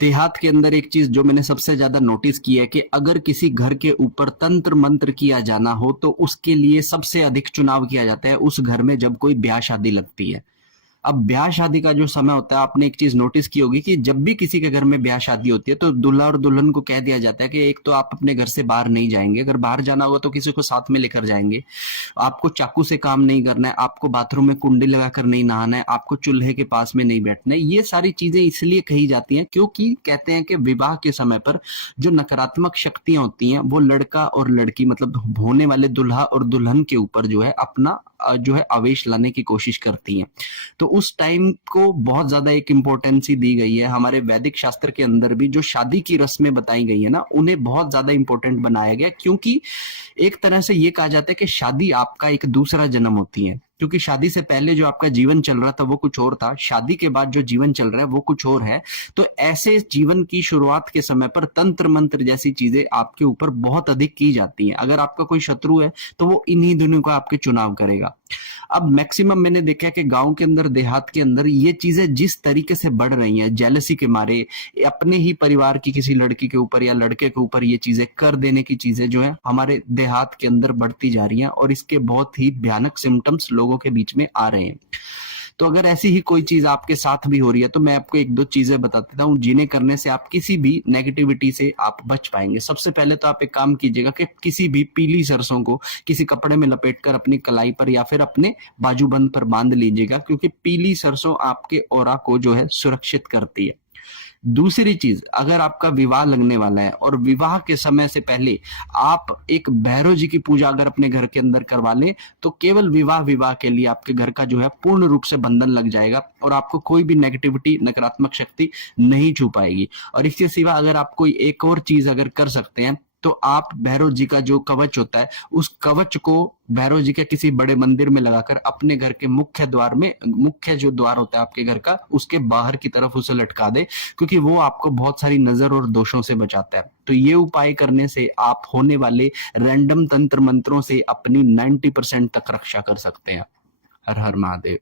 देहात के अंदर एक चीज जो मैंने सबसे ज्यादा नोटिस की है कि अगर किसी घर के ऊपर तंत्र मंत्र किया जाना हो तो उसके लिए सबसे अधिक चुनाव किया जाता है उस घर में जब कोई ब्याह शादी लगती है। अब ब्याह शादी का जो समय होता है, आपने एक चीज नोटिस की होगी कि जब भी किसी के घर में ब्याह शादी होती है तो दूल्हा और दुल्हन को कह दिया जाता है कि एक तो आप अपने घर से बाहर नहीं जाएंगे, अगर बाहर जाना होगा तो किसी को साथ में लेकर जाएंगे, आपको चाकू से काम नहीं करना है, आपको बाथरूम में कुंडी लगाकर नहीं नहाना है, आपको चूल्हे के पास में नहीं बैठना है। ये सारी चीजें इसलिए कही जाती हैं क्योंकि कहते हैं कि विवाह के समय पर जो नकारात्मक शक्तियां होती हैं वो लड़का और लड़की मतलब होने वाले दुल्हा और दुल्हन के ऊपर जो है अपना जो है आवेश लाने की कोशिश करती हैं। तो उस टाइम को बहुत ज्यादा एक इंपॉर्टेंसी दी गई है। हमारे वैदिक शास्त्र के अंदर भी जो शादी की रस्में बताई गई है ना, उन्हें बहुत ज्यादा इंपॉर्टेंट बनाया गया, क्योंकि एक तरह से ये कहा जाता है कि शादी आपका एक दूसरा जन्म होती है। क्योंकि शादी से पहले जो आपका जीवन चल रहा था वो कुछ और था, शादी के बाद जो जीवन चल रहा है वो कुछ और है। तो ऐसे जीवन की शुरुआत के समय पर तंत्र मंत्र जैसी चीजें आपके ऊपर बहुत अधिक की जाती हैं। अगर आपका कोई शत्रु है तो वो इन्हीं दिनों का आपके चुनाव करेगा। अब मैक्सिमम मैंने देखा है कि गांव के अंदर, देहात के अंदर ये चीजें जिस तरीके से बढ़ रही हैं, जेलसी के मारे अपने ही परिवार की किसी लड़की के ऊपर या लड़के के ऊपर ये चीजें कर देने की चीजें जो है हमारे देहात के अंदर बढ़ती जा रही हैं और इसके बहुत ही भयानक सिम्टम्स लोगों के बीच में आ रहे हैं। तो अगर ऐसी ही कोई चीज आपके साथ भी हो रही है तो मैं आपको एक दो चीजें बता देता हूँ जिन्हें करने से आप किसी भी नेगेटिविटी से आप बच पाएंगे। सबसे पहले तो आप एक काम कीजिएगा कि किसी भी पीली सरसों को किसी कपड़े में लपेटकर अपनी कलाई पर या फिर अपने बाजूबंद पर बांध लीजिएगा, क्योंकि पीली सरसों आपके ऑरा को जो है सुरक्षित करती है। दूसरी चीज, अगर आपका विवाह लगने वाला है और विवाह के समय से पहले आप एक भैरव जी की पूजा अगर अपने घर के अंदर करवा लें तो केवल विवाह के लिए आपके घर का जो है पूर्ण रूप से बंधन लग जाएगा और आपको कोई भी नेगेटिविटी, नकारात्मक शक्ति नहीं छू पाएगी। और इसके सिवा अगर आप कोई एक और चीज अगर कर सकते हैं तो आप भैरव जी का जो कवच होता है उस कवच को भैरव जी के किसी बड़े मंदिर में लगाकर अपने घर के मुख्य द्वार में, मुख्य जो द्वार होता है आपके घर का, उसके बाहर की तरफ उसे लटका दे, क्योंकि वो आपको बहुत सारी नजर और दोषों से बचाता है। तो ये उपाय करने से आप होने वाले रैंडम तंत्र मंत्रों से अपनी 90% तक रक्षा कर सकते हैं। हर हर महादेव।